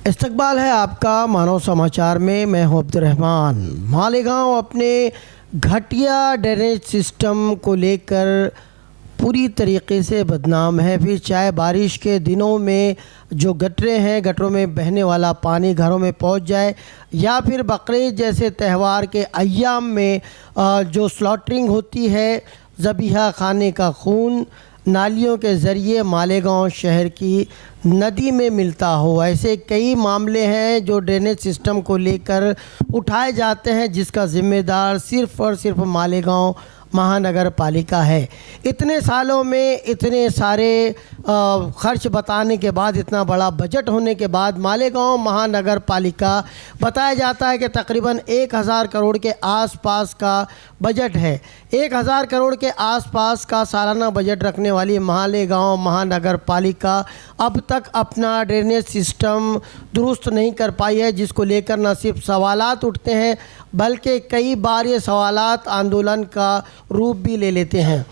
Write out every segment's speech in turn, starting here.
इस्तकबाल है आपका मानव समाचार में। मैं हूं अब्दुर्रहमान। मालेगांव अपने घटिया ड्रेनेज सिस्टम को लेकर पूरी तरीके से बदनाम है। फिर चाहे बारिश के दिनों में जो गटरें हैं, गटरों में बहने वाला पानी घरों में पहुंच जाए, या फिर बकरीद जैसे त्यौहार के अय्याम में जो स्लॉटरिंग होती है, ज़बीहा खाने का खून नालियों के ज़रिए मालेगांव शहर की नदी में मिलता हो। ऐसे कई मामले हैं जो ड्रेनेज सिस्टम को लेकर उठाए जाते हैं, जिसका ज़िम्मेदार सिर्फ़ और सिर्फ मालेगांव महानगर पालिका है। इतने सालों में इतने सारे खर्च बताने के बाद, इतना बड़ा बजट होने के बाद, मालेगांव महानगर पालिका बताया जाता है कि तकरीबन 1000 करोड़ के आसपास का बजट है। 1000 करोड़ के आसपास का सालाना बजट रखने वाली मालेगांव महानगर पालिका अब तक अपना ड्रेनेज सिस्टम दुरुस्त नहीं कर पाई है, जिसको लेकर न सिर्फ सवालात उठते हैं बल्कि कई बार ये सवालात आंदोलन का रूप भी ले लेते हैं।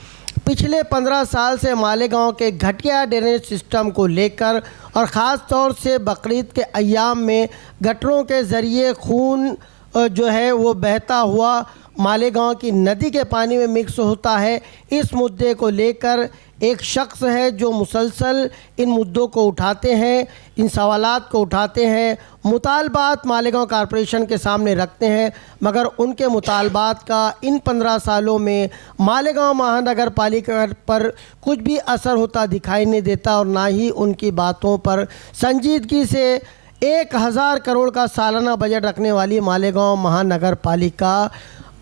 पिछले 15 साल से मालेगांव के घटिया ड्रेनेज सिस्टम को लेकर और ख़ास तौर से बकरीद के अय्याम में गटरों के ज़रिए खून जो है वो बहता हुआ मालेगांव की नदी के पानी में मिक्स होता है। इस मुद्दे को लेकर एक शख्स है जो मुसलसल इन मुद्दों को उठाते हैं, इन सवालात को उठाते हैं, मुतालबात मालेगांव कॉरपोरेशन के सामने रखते हैं, मगर उनके मुतालबात का इन 15 सालों में मालेगांव महानगर पालिका पर कुछ भी असर होता दिखाई नहीं देता, और ना ही उनकी बातों पर संजीदगी से 1000 करोड़ का सालाना बजट रखने वाली मालेगांव महानगर पालिका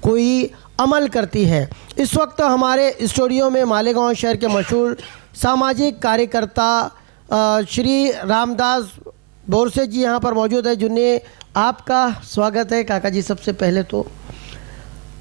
कोई अमल करती है। इस वक्त हमारे स्टूडियो में मालेगांव शहर के मशहूर सामाजिक कार्यकर्ता श्री रामदास बोरसे जी यहाँ पर मौजूद है, जिन्हें आपका स्वागत है। काका जी, सबसे पहले तो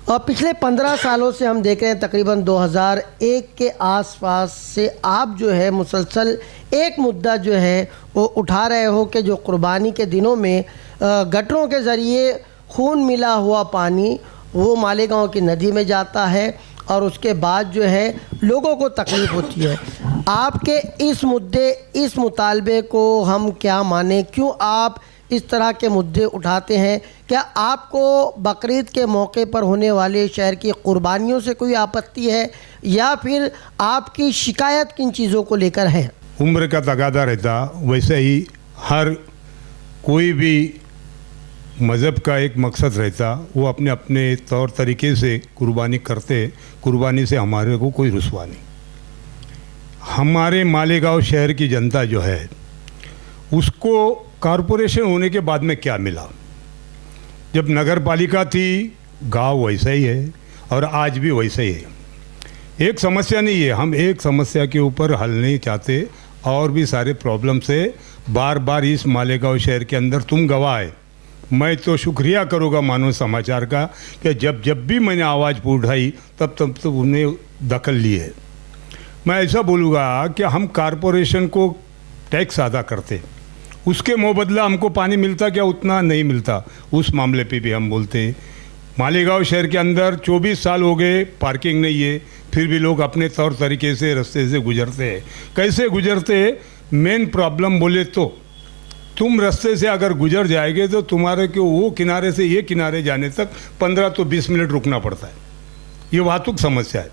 पिछले 15 सालों से हम देख रहे हैं, तकरीबन 2001 के आसपास से आप जो है मुसलसल एक मुद्दा जो है वो उठा रहे हो कि जो कुर्बानी के दिनों में गटरों के ज़रिए खून मिला हुआ पानी वो मालेगांव की नदी में जाता है, और उसके बाद जो है लोगों को तकलीफ़ होती है। आपके इस मुद्दे, इस मुतालबे को हम क्या माने? क्यों आप इस तरह के मुद्दे उठाते हैं? क्या आपको बकरीद के मौके पर होने वाले शहर की कुर्बानियों से कोई आपत्ति है, या फिर आपकी शिकायत किन चीज़ों को लेकर है? उम्र का तगादा रहता, वैसे ही हर कोई भी मज़हब का एक मकसद रहता, वो अपने अपने तौर तरीके से कुर्बानी करते। कुर्बानी से हमारे को कोई रुसवा नहीं। हमारे मालेगांव शहर की जनता जो है उसको कॉरपोरेशन होने के बाद में क्या मिला? जब नगर पालिका थी, गांव वैसा ही है और आज भी वैसा ही है। एक समस्या नहीं है, हम एक समस्या के ऊपर हल नहीं चाहते, और भी सारे प्रॉब्लम से बार बार इस मालेगांव शहर के अंदर तुम गवाह है। मैं तो शुक्रिया करूँगा मानव समाचार का कि जब भी मैंने आवाज़ उठाई तब तो उन्हें दखल ली है। मैं ऐसा बोलूँगा कि हम कॉरपोरेशन को टैक्स अदा करते, उसके मुबदला हमको पानी मिलता क्या? उतना नहीं मिलता। उस मामले पे भी हम बोलते। मालेगांव शहर के अंदर 24 साल हो गए, पार्किंग नहीं है, फिर भी लोग अपने तौर तरीके से रास्ते से गुजरते हैं। कैसे गुजरते? मेन प्रॉब्लम बोले तो तुम रास्ते से अगर गुजर जाएंगे तो तुम्हारे को वो किनारे से ये किनारे जाने तक 15 तो 20 मिनट रुकना पड़ता है। ये वाहतुक समस्या है,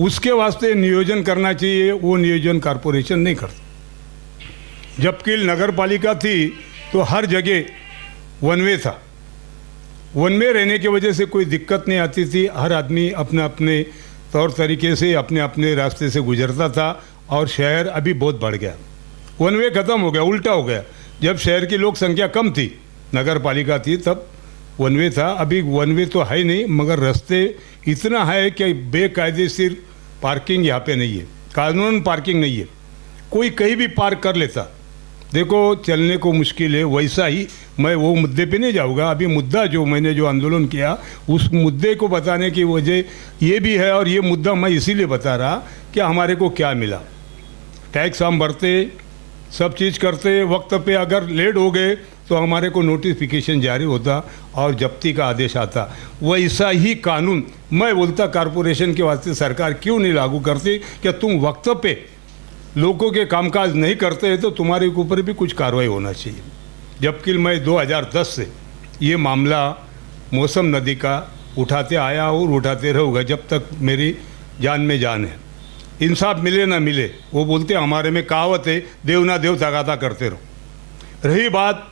उसके वास्ते नियोजन करना चाहिए, वो नियोजन कॉरपोरेशन नहीं करता। जबकि नगर पालिका थी तो हर जगह वन वे था। वन वे रहने की वजह से कोई दिक्कत नहीं आती थी, हर आदमी अपने अपने तौर तरीके से अपने अपने रास्ते से गुजरता था, और शहर अभी बहुत बढ़ गया। वन वे ख़त्म हो गया, उल्टा हो गया। जब शहर की लोक संख्या कम थी, नगर पालिका थी, तब वन वे था। अभी वन वे तो है नहीं, मगर रास्ते इतना है कि बेकायदेसर पार्किंग यहाँ पे नहीं है, कानूनन पार्किंग नहीं है, कोई कहीं भी पार्क कर लेता। देखो, चलने को मुश्किल है। वैसा ही मैं वो मुद्दे पे नहीं जाऊँगा। अभी मुद्दा जो मैंने जो आंदोलन किया, उस मुद्दे को बताने की वजह ये भी है, और ये मुद्दा मैं इसीलिए बता रहा कि हमारे को क्या मिला। टैक्स हम भरते, सब चीज़ करते, वक्त पे अगर लेट हो गए तो हमारे को नोटिफिकेशन जारी होता और जब्ती का आदेश आता। वैसा ही कानून मैं बोलता कॉरपोरेशन के वास्ते सरकार क्यों नहीं लागू करती कि तुम वक्त पे लोगों के कामकाज नहीं करते हैं तो तुम्हारे ऊपर भी कुछ कार्रवाई होना चाहिए। जबकि मैं 2010 से ये मामला मौसम नदी का उठाते आया और उठाते रहूँगा जब तक मेरी जान में जान है। इंसाफ मिले ना मिले, वो बोलते हमारे में कहावत है, देव ना देव तगादा करते रहो। रही बात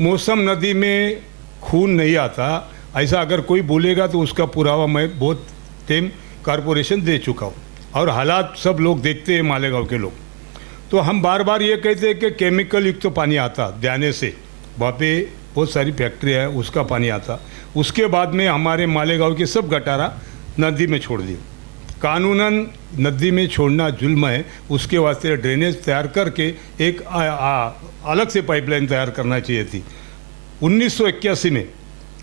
मौसम नदी में खून नहीं आता, ऐसा अगर कोई बोलेगा तो उसका पुरावा मैं बहुत टाइम कॉरपोरेशन दे चुका हूँ और हालात सब लोग देखते हैं मालेगांव के लोग। तो हम बार बार ये कहते हैं कि केमिकल युक्त तो पानी आता जाने से, वहाँ पे बहुत सारी फैक्ट्रियाँ है, उसका पानी आता। उसके बाद में हमारे मालेगांव के सब गटारा नदी में छोड़ दिए। कानूनन नदी में छोड़ना जुल्म है, उसके वास्ते ड्रेनेज तैयार करके एक अलग से पाइपलाइन तैयार करना चाहिए थी। 1981 में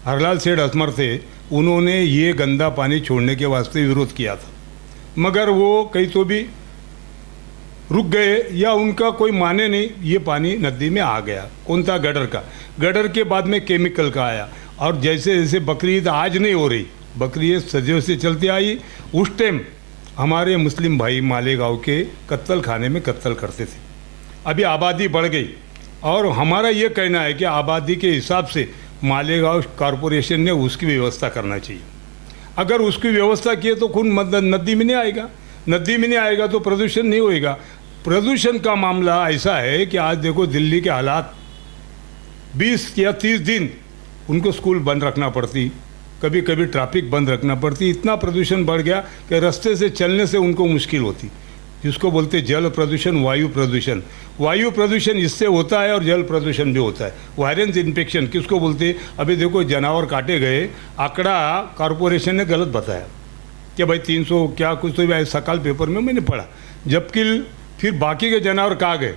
हरलाल सेठ असमर थे, उन्होंने ये गंदा पानी छोड़ने के वास्ते विरोध किया था, मगर वो कहीं तो भी रुक गए या उनका कोई माने नहीं। ये पानी नदी में आ गया, कौन था? गडर का। गडर के बाद में केमिकल का आया, और जैसे जैसे बकरी ईद आज नहीं हो रही, बकरी ईद सदियों से चलती आई। उस टाइम हमारे मुस्लिम भाई मालेगांव के कत्ल खाने में कत्ल करते थे। अभी आबादी बढ़ गई और हमारा ये कहना है कि आबादी के हिसाब से मालेगांव कॉरपोरेशन ने उसकी व्यवस्था करना चाहिए। अगर उसकी व्यवस्था किए तो खून नदी में नहीं आएगा, नदी में नहीं आएगा तो प्रदूषण नहीं होएगा। प्रदूषण का मामला ऐसा है कि आज देखो दिल्ली के हालात, 20 या 30 दिन उनको स्कूल बंद रखना पड़ती, कभी कभी ट्रैफिक बंद रखना पड़ती। इतना प्रदूषण बढ़ गया कि रास्ते से चलने से उनको मुश्किल होती, जिसको बोलते जल प्रदूषण, वायु प्रदूषण। वायु प्रदूषण इससे होता है और जल प्रदूषण भी होता है। वायरस इन्फेक्शन किसको बोलते? अभी देखो जानवर काटे गए, आंकड़ा कॉरपोरेशन ने गलत बताया कि भाई 300 क्या कुछ, तो सकाल पेपर में मैंने पढ़ा। जबकि फिर बाकी के जानवर कहाँ गए?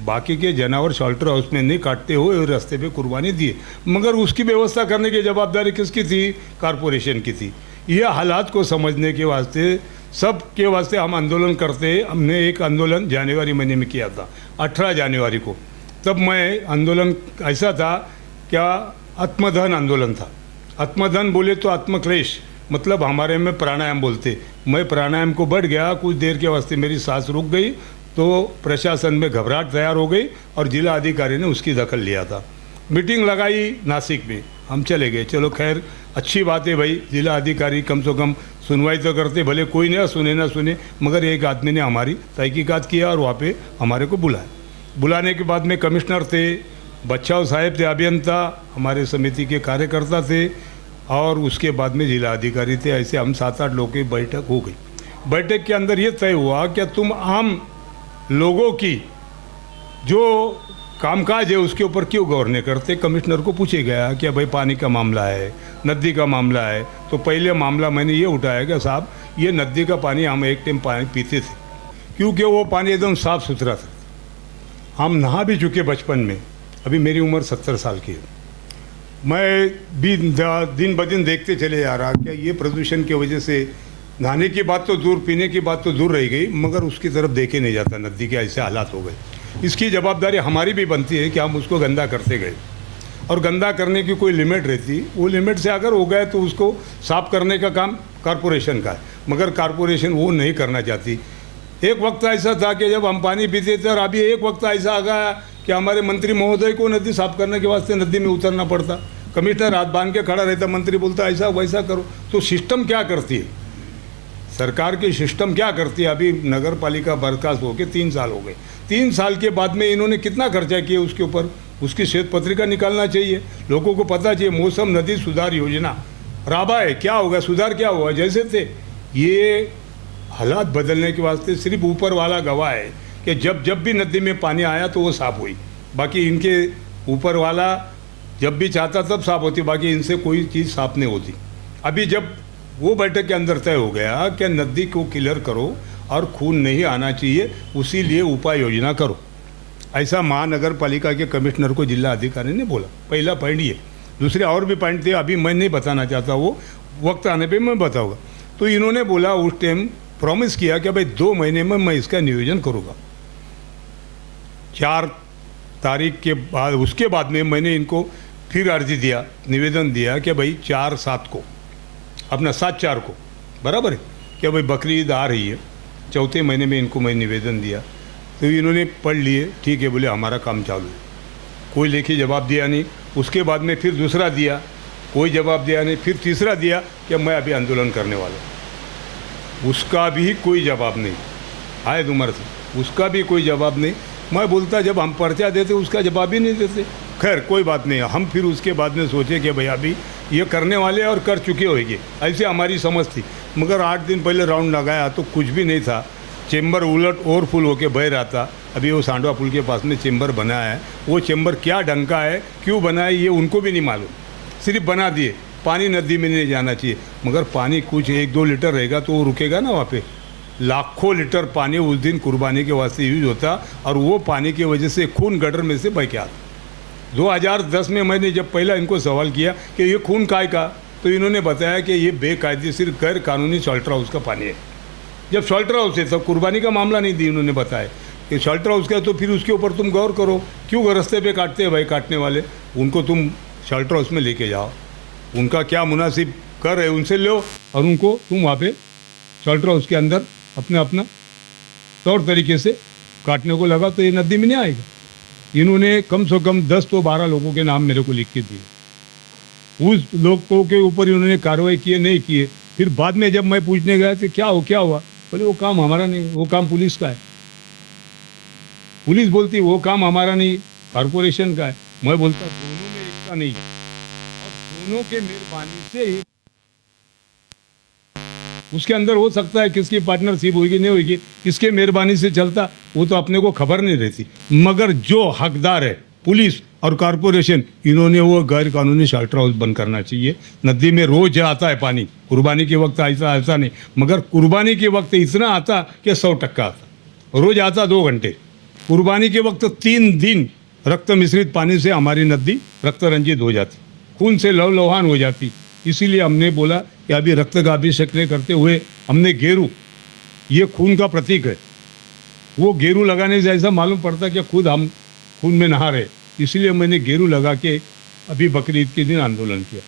बाकी के जानवर शेल्टर हाउस में नहीं काटते हुए रास्ते पे कुर्बानी दिए, मगर उसकी व्यवस्था करने की जवाबदारी किसकी थी? कॉरपोरेशन की थी। यह हालात को समझने के वास्ते, सब के वास्ते हम आंदोलन करते। हमने एक आंदोलन जनवरी महीने में किया था, 18 जनवरी को। तब मैं आंदोलन ऐसा था, क्या आत्मदहन आंदोलन था। आत्मदहन बोले तो आत्मक्लेश, मतलब हमारे में प्राणायाम बोलते। मैं प्राणायाम को बढ़ गया, कुछ देर के वास्ते मेरी सांस रुक गई तो प्रशासन में घबराहट तैयार हो गई और जिला अधिकारी ने उसकी दखल लिया था। मीटिंग लगाई नासिक में, हम चले गए। चलो खैर अच्छी बात है भाई, जिला अधिकारी कम से कम सुनवाई तो करते, भले कोई ना सुने, मगर एक आदमी ने हमारी तहकीकात किया और वहाँ पे हमारे को बुलाया। बुलाने के बाद में कमिश्नर थे, बच्चाओ साहब थे, अभियंता, हमारे समिति के कार्यकर्ता थे और उसके बाद में जिला अधिकारी थे। ऐसे हम 7-8 लोगों की बैठक हो गई। बैठक के अंदर ये तय हुआ कि तुम आम लोगों की जो कामकाज है उसके ऊपर क्यों गौर नहीं करते। कमिश्नर को पूछे गया कि भाई पानी का मामला है, नदी का मामला है। तो पहले मामला मैंने ये उठाया कि साहब ये नदी का पानी हम एक टाइम पानी पीते थे, क्योंकि वो पानी एकदम साफ़ सुथरा था। हम नहा भी चुके बचपन में। अभी मेरी उम्र 70 साल की है। मैं भी दिन ब दिन देखते चले जा रहा क्या ये प्रदूषण की वजह से नहाने की बात तो दूर, पीने की बात तो दूर रह गई, मगर उसकी तरफ देखे नहीं जाता। नदी के ऐसे हालात हो गए। इसकी जवाबदारी हमारी भी बनती है कि हम उसको गंदा करते गए, और गंदा करने की कोई लिमिट रहती, वो लिमिट से अगर हो गए तो उसको साफ करने का काम कॉरपोरेशन का है, मगर कॉरपोरेशन वो नहीं करना चाहती। एक वक्त ऐसा था कि जब हम पानी पीते थे, और अभी एक वक्त ऐसा आ गया कि हमारे मंत्री महोदय को नदी साफ करने के वास्ते नदी में उतरना पड़ता। कमिश्नर हाथ बांध के खड़ा रहता, मंत्री बोलता ऐसा वैसा करो। तो सिस्टम क्या करती है, सरकार की सिस्टम क्या करती है? अभी नगर पालिका बर्खास्त होकर 3 साल हो गए। 3 साल के बाद में इन्होंने कितना खर्चा किया उसके ऊपर? उसकी श्वेत पत्रिका निकालना चाहिए, लोगों को पता चाहिए। मौसम नदी सुधार योजना राबा है, क्या होगा? सुधार क्या हुआ? जैसे थे ये हालात बदलने के वास्ते सिर्फ ऊपर वाला गवाह है कि जब भी नदी में पानी आया तो वो साफ हुई। बाकी इनके ऊपर वाला जब भी चाहता तब साफ होती, बाकी इनसे कोई चीज़ साफ नहीं होती। अभी जब वो बैठक के अंदर तय हो गया कि नदी को क्लियर करो और खून नहीं आना चाहिए, उसी लिए उपाय योजना करो, ऐसा महानगर पालिका के कमिश्नर को जिला अधिकारी ने बोला। पहला पॉइंट ये। दूसरे और भी पॉइंट थे, अभी मैं नहीं बताना चाहता, वो वक्त आने पे मैं बताऊंगा। तो इन्होंने बोला, उस टाइम प्रॉमिस किया कि भाई 2 महीने में मैं इसका नियोजन करूँगा। 4 तारीख के बाद, उसके बाद में मैंने इनको फिर अर्जी दिया, निवेदन दिया कि भाई 4/7 को, अपना 7/4 को बराबर है कि भाई बकरी ईद आ रही है, 4थे महीने में इनको मैं निवेदन दिया। तो इन्होंने पढ़ लिए, ठीक है बोले हमारा काम चालू है। कोई लेखी जवाब दिया नहीं। उसके बाद में फिर दूसरा दिया, कोई जवाब दिया नहीं। फिर तीसरा दिया कि मैं अभी आंदोलन करने वाला हूँ, उसका भी कोई जवाब नहीं। आयद उम्र से उसका भी कोई जवाब नहीं। मैं बोलता जब हम पर्चा देते उसका जवाब ही नहीं देते। खैर कोई बात नहीं, हम फिर उसके बाद में सोचे कि भाई अभी ये करने वाले और कर चुके होंगे, ऐसी हमारी समझ थी। मगर 8 दिन पहले राउंड लगाया तो कुछ भी नहीं था। चेंबर उलट और फुल होके बह रहा था। अभी वो सांडवा पुल के पास में चेंबर बना है, वो चेंबर क्या ढंग का है, क्यों बना है, ये उनको भी नहीं मालूम। सिर्फ बना दिए। पानी नदी में नहीं जाना चाहिए, मगर पानी कुछ 1-2 लीटर रहेगा तो वो रुकेगा ना वहाँ पे। लाखों लीटर पानी उस दिन कुर्बानी के वास्ते यूज होता, और वो पानी की वजह से खून गटर में से बह के आता। 2010 में मैंने जब पहला इनको सवाल किया कि ये खून काय का, तो इन्होंने बताया कि ये बेकायदेसर गैर कानूनी शॉल्टर हाउस का पानी है। जब शॉल्टर हाउस है तब कुर्बानी का मामला नहीं दी। उन्होंने बताया कि शॉल्टर हाउस का, तो फिर उसके ऊपर तुम गौर करो, क्यों रास्ते पे काटते हैं भाई काटने वाले, उनको तुम शॉल्टर हाउस में लेके जाओ, उनका क्या मुनासिब कर है उनसे लो, और उनको तुम वहाँ पे शॉल्टर हाउस के अंदर अपना तौर तरीके से काटने को लगा, तो ये नदी में नहीं आएगा। इन्होंने कम से कम 10 तो 12 लोगों के नाम मेरे को लिख के दिए। उस लोगों के ऊपर इन्होंने कार्रवाई किए नहीं किए। फिर बाद में जब मैं पूछने गया तो क्या हुआ, बोले वो काम हमारा नहीं, वो काम पुलिस का है। पुलिस बोलती वो काम हमारा नहीं, कॉरपोरेशन का है। मैं बोलता दोनों में एकता नहीं, और दोनों के मेहरबानी से ही उसके अंदर हो सकता है किसकी पार्टनरशिप होगी नहीं होगी, किसके मेहरबानी से चलता, वो तो अपने को खबर नहीं रहती। मगर जो हकदार है पुलिस और कॉरपोरेशन, इन्होंने वो गैर कानूनी शॉल्टर हाउस बंद करना चाहिए। नदी में रोज आता है पानी, कुर्बानी के वक्त ऐसा नहीं, मगर कुर्बानी के वक्त इतना आता कि 100% आता। रोज आता 2 घंटे। कुर्बानी के वक्त 3 दिन रक्त मिश्रित पानी से हमारी नदी रक्त रंजित हो जाती, खून से लहलहान हो जाती। इसीलिए हमने बोला कि अभी रक्त का अभिषेक करते हुए हमने गेरू, ये खून का प्रतीक है, वो गेरू लगाने से ऐसा मालूम पड़ता कि खुद हम खून में नहा रहे। इसलिए मैंने गेरू लगा के अभी बकरीद के दिन आंदोलन किया।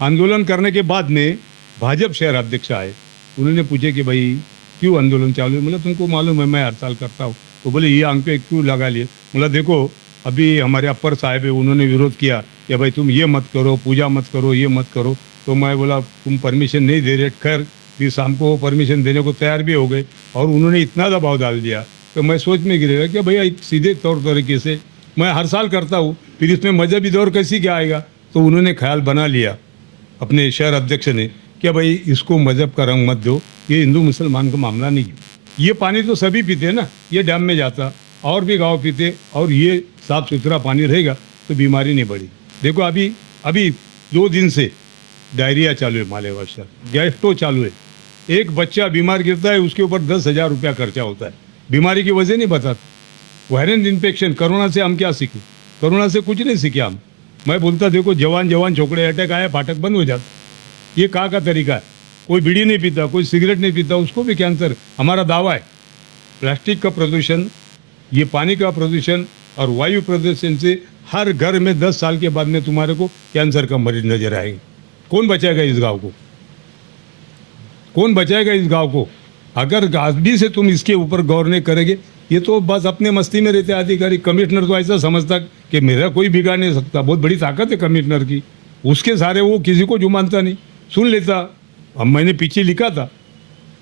आंदोलन करने के बाद में भाजपा शहर अध्यक्ष आए, उन्होंने पूछे कि भाई क्यों आंदोलन चालू है। मतलब तुमको मालूम है मैं हर साल करता हूँ। तो बोले ये आंख पे क्यों लगा लिए। मतलब देखो अभी हमारे अपर साहब है, उन्होंने विरोध किया कि भाई तुम ये मत करो, पूजा मत करो, ये मत करो। तो मैं बोला तुम परमिशन नहीं दे रहे। खैर फिर शाम को परमिशन देने को तैयार भी हो गए, और उन्होंने इतना दबाव डाल दिया तो मैं सोच में गिरेगा कि भैया सीधे तौर तरीके से मैं हर साल करता हूँ, फिर इसमें मजहबी दौर कैसी क्या आएगा। तो उन्होंने ख्याल बना लिया अपने शहर अध्यक्ष ने कि भाई इसको मजहब का रंग मत दो, ये हिंदू मुसलमान का मामला नहीं है। ये पानी तो सभी पीते हैं ना, ये डैम में जाता, और भी गाँव पीते, और ये साफ सुथरा पानी रहेगा तो बीमारी नहीं बढ़ी। देखो अभी 2 दिन से डायरिया चालू है मालेगांव शहर, गैस्ट्रो चालू है। एक बच्चा बीमार गिरता है उसके ऊपर 10,000 रुपया खर्चा होता है। बीमारी की वजह नहीं बताते। वायरल इन्फेक्शन, कोरोना से हम क्या सीखे? कोरोना से कुछ नहीं सीखे हम। मैं बोलता देखो जवान छोकरे अटैक आया, फाटक बंद हो जाता। ये कहाँ का तरीका है? कोई बीड़ी नहीं पीता, कोई सिगरेट नहीं पीता, उसको भी कैंसर। हमारा दावा है प्लास्टिक का प्रदूषण, ये पानी का प्रदूषण और वायु प्रदूषण से हर घर में 10 साल के बाद में तुम्हारे को कैंसर का मरीज नजर आएंगे। कौन बचाएगा इस गांव को? कौन बचाएगा इस गांव को? अगर आज भी से तुम इसके ऊपर गौर नहीं करेंगे, ये तो बस अपने मस्ती में रहते अधिकारी। कमिश्नर तो ऐसा समझता कि मेरा कोई बिगाड़ नहीं सकता, बहुत बड़ी ताकत है कमिश्नर की, उसके सारे वो किसी को जुमानता नहीं, सुन लेता। अब मैंने पीछे लिखा था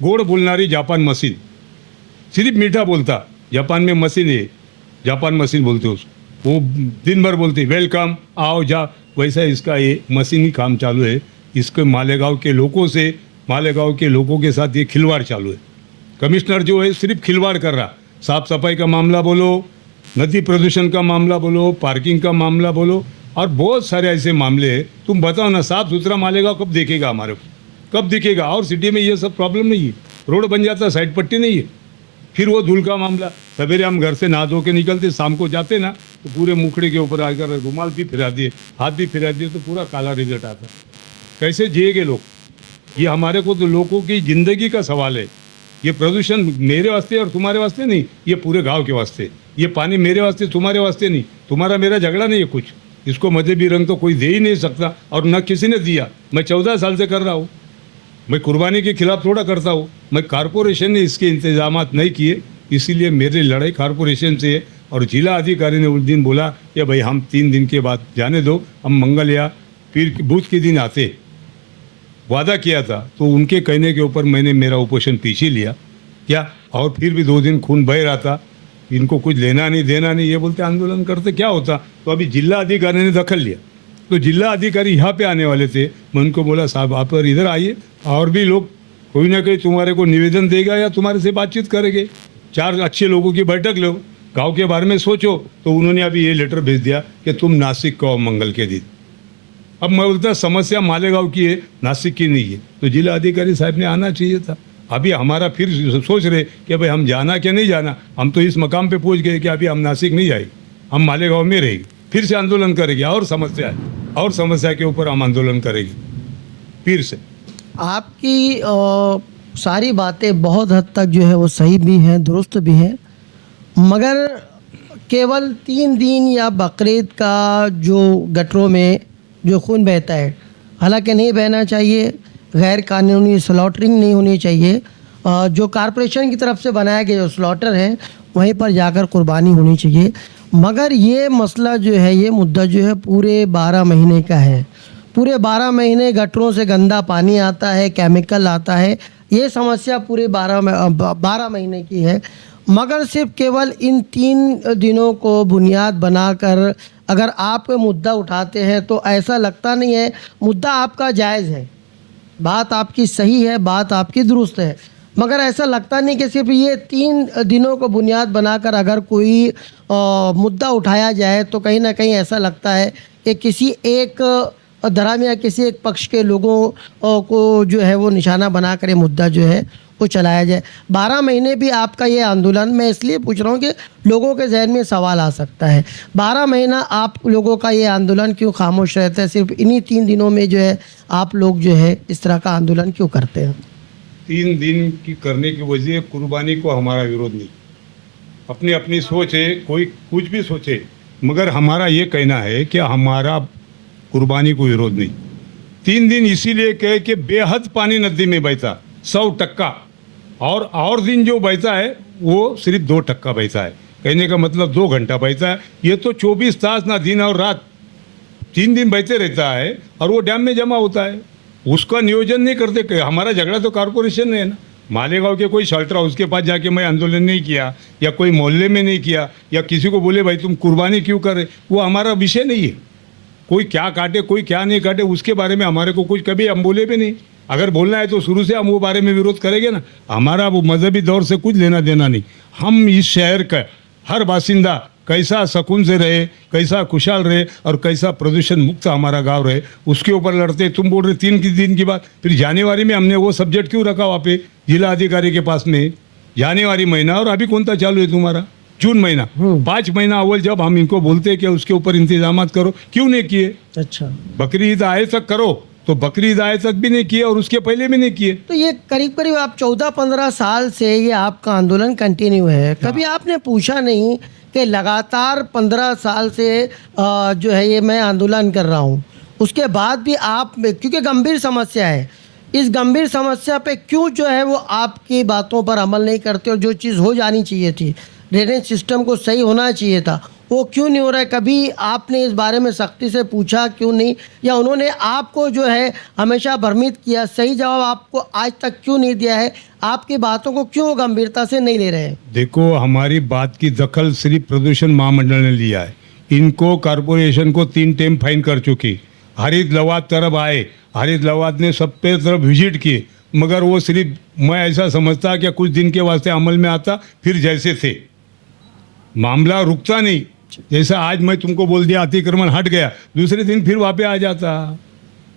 गोड़ बोलनारी जापान मशीन, सिर्फ मीठा बोलता। जापान में मशीन है, जापान मशीन बोलते उसको, वो दिन भर बोलती वेलकम आओ जा। वैसा इसका ये मशीनी काम चालू है। इसके मालेगांव के लोगों के साथ ये खिलवाड़ चालू है। कमिश्नर जो है सिर्फ खिलवाड़ कर रहा। साफ सफाई का मामला बोलो, नदी प्रदूषण का मामला बोलो, पार्किंग का मामला बोलो, और बहुत सारे ऐसे मामले हैं। तुम बताओ ना, साफ सुथरा मालेगांव कब देखेगा हमारे को? कब दिखेगा? और सिटी में ये सब प्रॉब्लम नहीं है। रोड बन जाता, साइड पट्टी नहीं है। फिर वो धूल का मामला, सवेरे हम घर से नहा धो के निकलते, शाम को जाते ना तो पूरे मुखड़े के ऊपर आकर रुमाल भी फिरा दिए, हाथ भी फिरा दिए, तो पूरा काला रिजल्ट आता। कैसे जिएंगे लोग? ये हमारे को तो लोगों की ज़िंदगी का सवाल है। ये प्रदूषण मेरे वास्ते और तुम्हारे वास्ते नहीं, ये पूरे गांव के वास्ते। ये पानी मेरे वास्ते तुम्हारे वास्ते नहीं, तुम्हारा मेरा झगड़ा नहीं है कुछ। इसको मजहबी रंग तो कोई दे ही नहीं सकता, और न किसी ने दिया। मैं 14 साल से कर रहा हूँ। मैं कुर्बानी के खिलाफ थोड़ा करता हूँ। मैं कॉरपोरेशन ने इसके इंतजाम नहीं किए, इसीलिए मेरी लड़ाई कॉरपोरेशन से है। और जिला अधिकारी ने उस दिन बोला कि भाई हम 3 दिन के बाद जाने दो, हम मंगल या फिर बुध के दिन आते, वादा किया था। तो उनके कहने के ऊपर मैंने मेरा उपोषण पीछे लिया क्या, और फिर भी 2 दिन खून बह रहा था, इनको कुछ लेना नहीं देना नहीं, ये बोलते आंदोलन करते क्या होता। तो अभी जिला अधिकारी ने दखल लिया, तो जिला अधिकारी यहाँ पे आने वाले थे। मैं उनको बोला साहब आप इधर आइए, और भी लोग कोई ना कोई तुम्हारे को निवेदन देगा या तुम्हारे से बातचीत करेंगे, 4 अच्छे लोगों की बैठक लो, गांव के बारे में सोचो। तो उन्होंने अभी ये लेटर भेज दिया कि तुम नासिक को आओ मंगल के दिन। अब मैं बोलता समस्या मालेगांव की है, नासिक की नहीं है, तो जिला अधिकारी साहब ने आना चाहिए था। अभी हमारा फिर सोच रहे कि भाई हम जाना क्या नहीं जाना। हम तो इस मकाम पे पहुंच गए कि अभी हम नासिक नहीं जाएंगे, हम मालेगांव में रहेंगे, फिर से आंदोलन करेंगे, और समस्या है, और समस्या के ऊपर हम आंदोलन करेंगे फिर से। आपकी सारी बातें बहुत हद तक जो है वो सही भी हैं, दुरुस्त भी हैं, मगर केवल 3 दिन या बकरीद का जो गटरों में जो खून बहता है, हालांकि नहीं बहना चाहिए, गैर कानूनी स्लॉटरिंग नहीं होनी चाहिए। जो कॉरपोरेशन की तरफ से बनाया गया जो स्लॉटर है वहीं पर जाकर कुर्बानी होनी चाहिए, मगर ये मसला जो है, ये मुद्दा जो है पूरे 12 महीने का है। पूरे 12 महीने गटरों से गंदा पानी आता है, केमिकल आता है, ये समस्या पूरे 12 महीने की है। मगर सिर्फ केवल इन 3 दिनों को बुनियाद बनाकर अगर आप मुद्दा उठाते हैं तो ऐसा लगता नहीं है। मुद्दा आपका जायज़ है, बात आपकी सही है, बात आपकी दुरुस्त है, मगर ऐसा लगता नहीं कि सिर्फ ये 3 दिनों को बुनियाद बनाकर अगर कोई मुद्दा उठाया जाए तो कहीं ना कहीं ऐसा लगता है कि किसी एक धर्म या किसी एक पक्ष के लोगों को जो है वो निशाना बनाकर ये मुद्दा जो है वो चलाया जाए। 12 महीने भी आपका ये आंदोलन, मैं इसलिए पूछ रहा हूँ कि लोगों के जहन में सवाल आ सकता है, 12 महीना आप लोगों का ये आंदोलन क्यों खामोश रहता है, सिर्फ इन्हीं 3 दिनों में जो है आप लोग जो है इस तरह का आंदोलन क्यों करते हैं? 3 दिन की करने की वजह कुर्बानी को हमारा विरोध नहीं, अपनी अपनी सोच है, कोई कुछ भी सोचे, मगर हमारा ये कहना है कि हमारा कुर्बानी को विरोध नहीं। 3 दिन इसीलिए कहे कि बेहद पानी नदी में बहता 100%, और दिन जो बहता है वो सिर्फ 2% बहता है। कहने का मतलब 2 घंटा बहता है। ये तो 24 तास ना दिन और रात 3 दिन बहते रहता है, और वो डैम में जमा होता है, उसका नियोजन नहीं करते। हमारा झगड़ा तो कॉरपोरेशन ने है ना। मालेगांव के कोई शेल्टर हाउस के पास जाके मैं आंदोलन नहीं किया, या कोई मोहल्ले में नहीं किया, या किसी को बोले भाई तुम कुर्बानी क्यों कर रहे, वो हमारा विषय नहीं है। कोई क्या काटे कोई क्या नहीं काटे उसके बारे में हमारे को कुछ कभी हम बोले भी नहीं। अगर बोलना है तो शुरू से हम वो बारे में विरोध करेंगे ना। हमारा वो मजहबी दौर से कुछ लेना देना नहीं। हम इस शहर का हर बासिंदा कैसा सुकून से रहे, कैसा खुशहाल रहे, और कैसा प्रदूषण मुक्त हमारा गांव रहे, उसके ऊपर लड़ते। तुम बोल रहे 3 दिन की बात, फिर जनवरी में हमने वो सब्जेक्ट क्यों रखा वहाँ पे जिला अधिकारी के पास में? जनवरी महीना, और अभी कौन सा चालू है तुम्हारा? जून महीना। 5 महीना अव्वल जब हम इनको बोलते हैं कि उसके ऊपर इंतजाम करो, क्यों नहीं किए? अच्छा, बकरी ईद आए तक करो, तो बकरी ईद आए तक भी नहीं किए, और उसके पहले भी नहीं किए। तो ये करीब करीब आप 14-15 साल से ये आपका आंदोलन कंटिन्यू है। कभी आपने पूछा नहीं कि लगातार 15 साल से जो है ये मैं आंदोलन कर रहा हूँ, उसके बाद भी आप, क्योंकि गंभीर समस्या है, इस गंभीर समस्या पे क्यों जो है वो आपकी बातों पर अमल नहीं करते, और जो चीज़ हो जानी चाहिए थी, ड्रेनेज सिस्टम को सही होना चाहिए था, वो क्यों नहीं हो रहा है? कभी आपने इस बारे में सख्ती से पूछा क्यों नहीं, या उन्होंने आपको जो है हमेशा भ्रमित किया? सही जवाब आपको आज तक क्यों नहीं दिया है? आपकी बातों को क्यों गंभीरता से नहीं ले रहे हैं? देखो, हमारी बात की दखल सिर्फ प्रदूषण महामंडल ने लिया है। इनको कॉरपोरेशन को 3 टाइम फाइन कर चुकी। हरित लवाद तरफ आए, हरित लवाद ने सब पे तरफ विजिट किए, मगर वो सिर्फ, मैं ऐसा समझता कि कुछ दिन के वास्ते अमल में आता, फिर जैसे थे, मामला रुकता नहीं। जैसा आज मैं तुमको बोल दिया अतिक्रमण हट गया, दूसरे दिन फिर वापस आ जाता।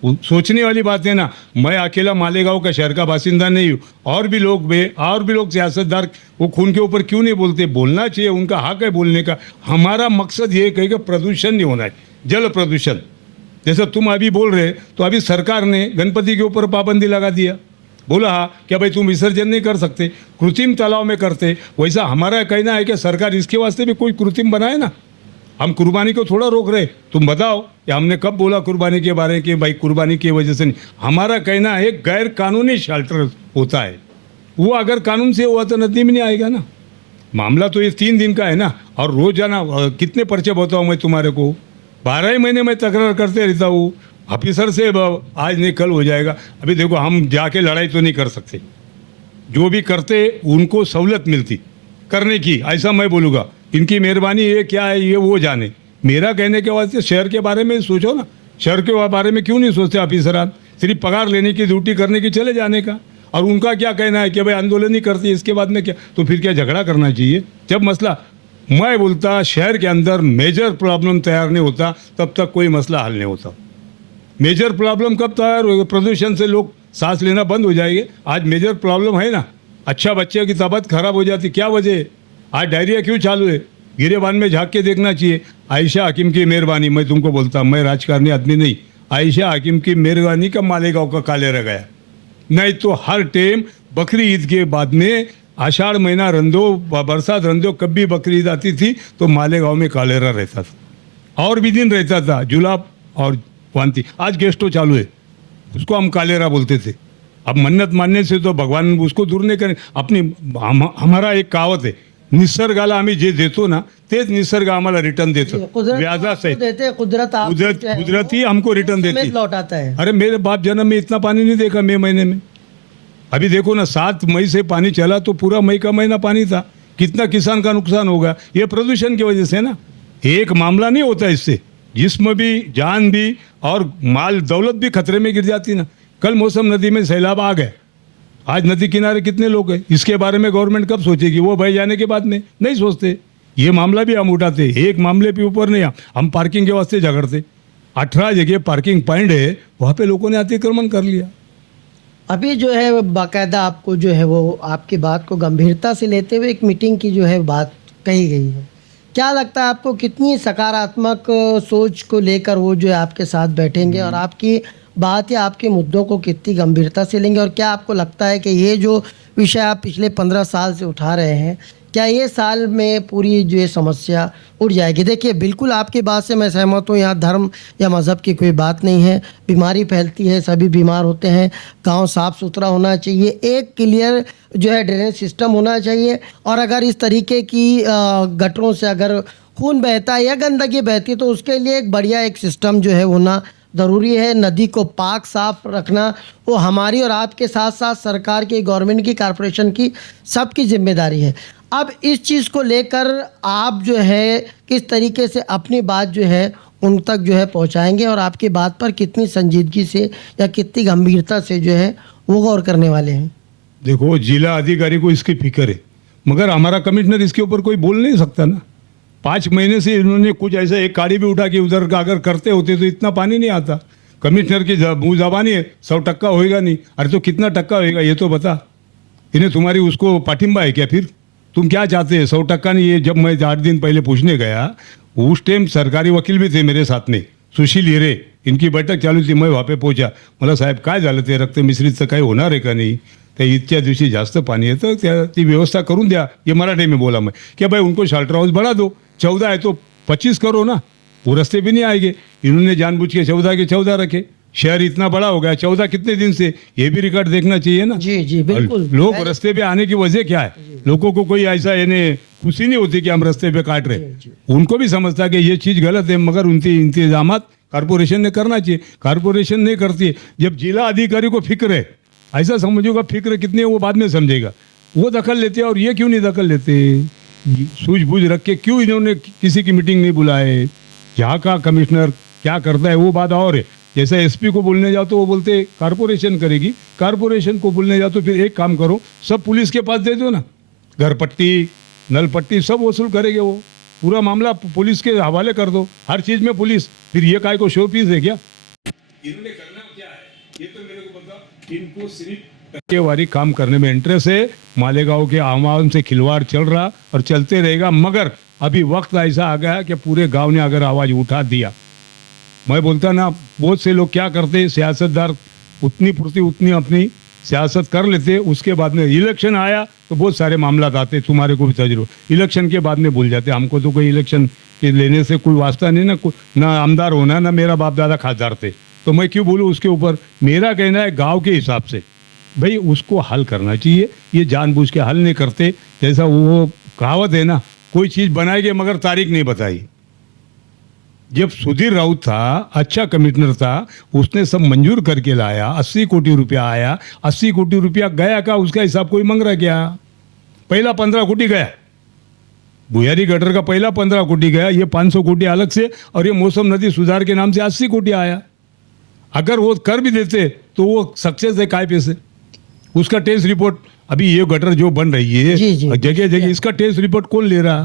सोचने वाली बात है ना। मैं अकेला मालेगांव का शहर का बासिंदा नहीं हूँ, और भी लोग सियासतदार वो खून के ऊपर क्यों नहीं बोलते? बोलना चाहिए, उनका हक है बोलने का। हमारा मकसद ये है कि प्रदूषण नहीं होना है, जल प्रदूषण। जैसा तुम अभी बोल रहे, तो अभी सरकार ने गणपति के ऊपर पाबंदी लगा दिया, बोला हाँ क्या भाई तुम विसर्जन नहीं कर सकते, कृत्रिम तालाब में करते। वैसा हमारा कहना है कि सरकार इसके वास्ते भी कोई कृत्रिम बनाए ना। हम कुर्बानी को थोड़ा रोक रहे। तुम बताओ कि हमने कब बोला कुर्बानी के बारे में कि भाई कुर्बानी की वजह से नहीं। हमारा कहना है गैर कानूनी शेल्टर होता है, वो अगर कानून से हुआ तो नदी में नहीं आएगा ना। मामला तो ये 3 दिन का है ना, और रोजाना कितने पर्चे बताऊँ मैं तुम्हारे को, 12 ही महीने में तकरार करते रहता हूँ ऑफिसर से, आज नहीं कल हो जाएगा। अभी देखो हम जाके लड़ाई तो नहीं कर सकते, जो भी करते उनको सहूलत मिलती करने की, ऐसा मैं बोलूँगा। इनकी मेहरबानी ये क्या है ये वो जाने। मेरा कहने के वास्ते शहर के बारे में सोचो ना, शहर के बारे में क्यों नहीं सोचते ऑफिसरान, सिर्फ पगार लेने की, ड्यूटी करने की, चले जाने का। और उनका क्या कहना है कि भाई आंदोलन ही करती है, इसके बाद में क्या, तो फिर क्या झगड़ा करना चाहिए? जब मसला, मैं बोलता शहर के अंदर मेजर प्रॉब्लम तैयार नहीं होता तब तक कोई मसला हल नहीं होता। मेजर प्रॉब्लम कब तैयार होगा? प्रदूषण से लोग सांस लेना बंद हो जाएंगे। आज मेजर प्रॉब्लम है ना, अच्छा बच्चे की तबीयत खराब हो जाती, क्या वजह है? आज डायरिया क्यों चालू है? गिरेबान में झाँक के देखना चाहिए। आयशा हकीम की मेहरबानी, मैं तुमको बोलता, मैं राजकारणी आदमी नहीं, आयशा हकीम की मेहरबानी का मालेगांव का कालेरा गया, नहीं तो हर टाइम बकरी ईद के बाद में आषाढ़ महीना रंधो, बरसात रंधो, कभी बकरी ईद आती थी तो मालेगांव में कालेरा रहता था, और भी दिन रहता था, जुलाब और वांति। आज गेस्टो चालू है, उसको हम कालेरा बोलते थे। अब मन्नत मानने से तो भगवान उसको दूर नहीं करें। अपनी हमारा एक कहावत है, निसर्गाला आम्ही जे देतो ना तेच निसर्ग आम्हाला रिटर्न देतो, व्याजा सहित। कुदरत ही हमको रिटर्न देती लौटाता है। अरे मेरे बाप जन्म में इतना पानी नहीं देखा मई महीने में। अभी देखो ना 7 मई से पानी चला तो पूरा मई का महीना पानी था, कितना किसान का नुकसान होगा। ये प्रदूषण की वजह से ना, एक मामला नहीं होता इससे, जिस्म भी, जान भी और माल दौलत भी खतरे में गिर जाती ना। कल मौसम नदी में सैलाब आ गए, आज नदी किनारे कितने लोग हैं, इसके बारे में गवर्नमेंट कब सोचेगी? वो बह जाने के बाद में नहीं सोचते। ये मामला भी हम उठाते, एक मामले पे ऊपर नहीं, हम पार्किंग के वास्ते झगड़ते। 18 जगह पार्किंग पॉइंट है, वहाँ पे लोगों ने अतिक्रमण कर लिया। अभी जो है बाकायदा आपको जो है वो आपकी बात को गंभीरता से लेते हुए एक मीटिंग की जो है बात कही गई है। क्या लगता है आपको, कितनी सकारात्मक सोच को लेकर वो जो है आपके साथ बैठेंगे और आपकी बात या आपके मुद्दों को कितनी गंभीरता से लेंगे? और क्या आपको लगता है कि ये जो विषय आप पिछले 15 साल से उठा रहे हैं, क्या ये साल में पूरी जो ये समस्या उठ जाएगी? देखिए बिल्कुल आपकी बात से मैं सहमत हूँ, यहाँ धर्म या मज़हब की कोई बात नहीं है। बीमारी फैलती है, सभी बीमार होते हैं, गांव साफ़ सुथरा होना चाहिए, एक क्लियर जो है ड्रेनेज सिस्टम होना चाहिए। और अगर इस तरीके की गटरों से अगर खून बहता है या गंदगी बहती है तो उसके लिए एक बढ़िया एक सिस्टम जो है होना ज़रूरी है। नदी को पाक साफ रखना वो हमारी और आपके साथ साथ सरकार की, गवर्नमेंट की, कॉरपोरेशन की, सबकी जिम्मेदारी है। अब इस चीज़ को लेकर आप जो है किस तरीके से अपनी बात जो है उन तक जो है पहुंचाएंगे और आपकी बात पर कितनी संजीदगी से या कितनी गंभीरता से जो है वो गौर करने वाले हैं? देखो जिला अधिकारी को इसकी फिक्र है, मगर हमारा कमिश्नर इसके ऊपर कोई बोल नहीं सकता ना। 5 महीने से इन्होंने कुछ ऐसा एक गाड़ी भी उठा के उधर का अगर करते होते तो इतना पानी नहीं आता। कमिश्नर की मुँह ज़बानी है 100% होएगा नहीं, अरे तो कितना टक्का होएगा ये तो बता। इन्हें तुम्हारी उसको पाठिंबा है क्या? फिर तुम क्या चाहते हैं? 100% नहीं। ये जब मैं 8 दिन पहले पूछने गया, उस टाइम सरकारी वकील भी थे मेरे साथ में, सुशील हिरे, इनकी बैठक चालू थी, मैं वहाँ पे पहुंचा। मला साहेब काय झालं ते रक्त मिश्रितचं काही होणार आहे का नाही? त्या इतक्या दिवशी जास्त पाणी येतं, ती व्यवस्था करून द्या। ये मराठी में बोला मैं कि भाई उनको शेल्टर हाउस बढ़ा दो, 14 है तो 25 करो ना, वो रास्ते भी नहीं आएंगे। इन्होंने जानबूझ के 14 के 14 रखे। शहर इतना बड़ा हो गया, 14 कितने दिन से, ये भी रिकॉर्ड देखना चाहिए ना। जी जी बिल्कुल। लोग रास्ते पे आने की वजह क्या है? लोगों को कोई ऐसा इन्हें खुशी नहीं होती कि हम रास्ते पे काट रहे। उनको भी समझता है कि ये चीज़ गलत है, मगर उनके इंतजाम कारपोरेशन ने करना चाहिए। कारपोरेशन नहीं करती है। जब जिला अधिकारी को फिक्र है, ऐसा समझोगा फिक्र कितनी है वो बाद में समझेगा, वो दखल लेते हैं। और ये क्यों नहीं दखल लेते? सूझबूझ रख के क्यों इन्होंने किसी की मीटिंग नहीं बुलाए? यहाँ का कमिश्नर क्या करता है वो बात और है। जैसे एसपी को बोलने जाओ तो वो बोलते कारपोरेशन करेगी, कारपोरेशन को बोलने जाओ तो फिर एक काम करो, सब पुलिस के पास दे दो ना, घर पट्टी, नल पट्टी सब वसूल करेंगे वो, पूरा मामला पुलिस के हवाले कर दो, हर चीज में पुलिस। फिर ये काय को शो पीस है क्या? इन्होंने करना क्या है ये तो मेरे को पता। इनको सिर्फ टक्केवारी काम करने में इंटरेस्ट है। मालेगांव के आवाम से खिलवाड़ चल रहा और चलते रहेगा, मगर अभी वक्त ऐसा आ गया कि पूरे गाँव ने अगर आवाज उठा दिया, मैं बोलता ना, बहुत से लोग क्या करते, सियासतदार उतनी पुरती उतनी अपनी सियासत कर लेते, उसके बाद में इलेक्शन आया तो बहुत सारे मामला आते, तुम्हारे को भी तजुर्बा, इलेक्शन के बाद में भूल जाते। हमको तो कोई इलेक्शन के लेने से कोई वास्ता नहीं ना, ना आमदार होना, ना मेरा बाप दादा खासदार थे, तो मैं क्यों बोलूँ उसके ऊपर। मेरा कहना है गाँव के हिसाब से भाई उसको हल करना चाहिए। ये जानबूझ के हल नहीं करते। जैसा वो कहावत है ना, कोई चीज़ बनाएगी मगर तारीख नहीं बताई। जब सुधीर राउत था, अच्छा कमिश्नर था, उसने सब मंजूर करके लाया, 80 कोटी रुपया आया, 80 कोटी रुपया गया का उसका हिसाब कोई मांग रहा क्या? पहला 15 कोटी गया, बुयारी गटर का पहला 15 कोटी गया, ये 500 कोटी अलग से, और ये मौसम नदी सुधार के नाम से 80 कोटी आया। अगर वो कर भी देते तो वो सक्सेस है काय पैसे? उसका टेस्ट रिपोर्ट, अभी ये गटर जो बन रही है जी, जी। जगह जगह, इसका टेस्ट रिपोर्ट कौन ले रहा?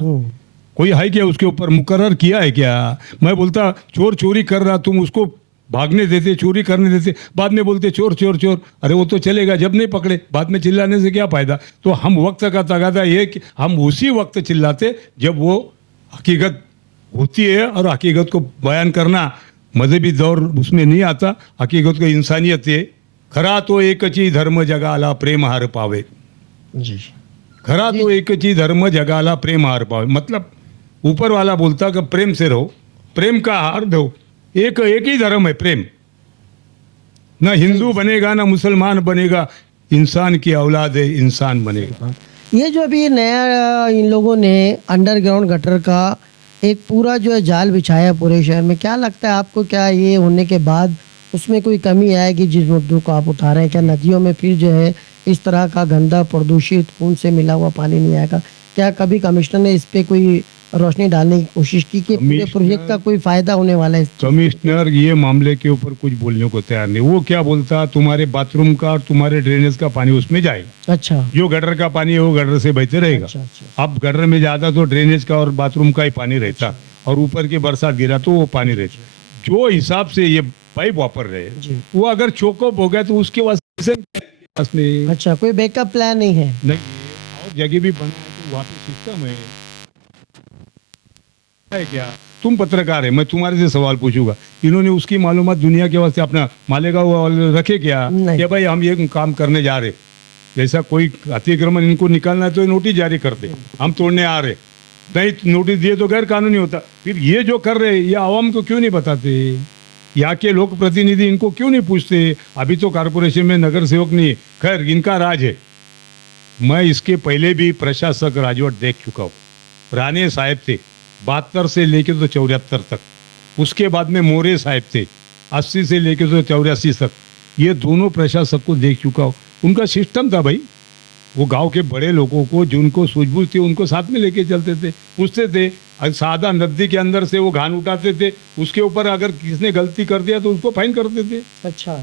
कोई है क्या उसके ऊपर मुकर्रर किया है क्या? मैं बोलता चोर चोरी कर रहा, तुम उसको भागने देते, चोरी करने देते, बाद में बोलते चोर चोर चोर। अरे वो तो चलेगा जब नहीं पकड़े, बाद में चिल्लाने से क्या फायदा? तो हम वक्त का तगादा ये कि हम उसी वक्त चिल्लाते जब वो हकीकत होती है, और हकीकत को बयान करना मजहबी दौर उसमें नहीं आता। हकीकत को इंसानियत है। खरा तो एकची धर्म जगाला प्रेम हार पावे, जी खरा तो एकची धर्म जगाला प्रेम हार पावे। मतलब ऊपर वाला बोलता कि प्रेम से रहो, प्रेम का हार दो। एक ही धर्म है प्रेम, ना हिंदू बनेगा ना मुसलमान बनेगा, इंसान की औलाद है, इंसान बनेगा। ये जो अभी नया इन लोगों ने अंडरग्राउंड गटर का एक पूरा जो है जाल बिछाया पूरे शहर में, क्या लगता है आपको, क्या ये होने के बाद उसमें कोई कमी आएगी जिस मुद्दों को आप उठा रहे हैं? क्या नदियों में फिर जो है इस तरह का गंदा प्रदूषित खून से मिला हुआ पानी नहीं आएगा? क्या कभी कमिश्नर ने इस पे कोई रोशनी डालने की कोशिश की कि पूरे प्रोजेक्ट का कोई फायदा होने वाला है? कमिश्नर ये मामले के ऊपर कुछ बोलने को तैयार नहीं। वो क्या बोलता, तुम्हारे बाथरूम का और तुम्हारे ड्रेनेज का पानी उसमें जाएगा, अच्छा जो गटर का पानी है वो गटर से बहते रहेगा। अच्छा अच्छा अब गटर में ज्यादा तो ड्रेनेज का और बाथरूम का ही पानी रहता, और ऊपर की बरसात गिरा तो वो पानी रहता। जो हिसाब से ये पाइप वापर रहे जी। वो अगर चोकअप हो गया तो उसके वास्ते में अच्छा, कोई बैकअप प्लान नहीं है? नहीं है। और जगह भी बना है तो वहाँ पे सिस्टम है क्या? तुम पत्रकार है, मैं तुम्हारे से सवाल पूछूंगा, इन्होंने उसकी मालूमात दुनिया के वास्ते अपना मालेगांव वाले रखे क्या नहीं। कि भाई हम ये काम करने जा रहे, जैसा कोई अतिक्रमण इनको निकालना है तो नोटिस जारी करते, हम तोड़ने आ रहे, नहीं नोटिस दिए तो गैर कानूनी होता। फिर ये जो कर रहे ये आवाम को क्यों नहीं बताते? यहाँ के लोक प्रतिनिधि इनको क्यों नहीं पूछते? अभी तो कारपोरेशन में नगर सेवक नहीं, खैर इनका राज है। मैं इसके पहले भी प्रशासक राजवट देख चुका हूँ। राणे साहब थे 72 से लेके तो 74 तक, उसके बाद में मोरे साहब थे 80 से लेके तो 84 तक, ये दोनों प्रशासक को देख चुका हूँ। उनका सिस्टम था भाई, वो गांव के बड़े लोगों को जिनको सूझबूझ थी उनको साथ में लेके चलते थे, पूछते थे। सादा नदी के अंदर से वो घान उठाते थे, उसके ऊपर अगर किसने गलती कर दिया तो उसको फाइन करते थे। अच्छा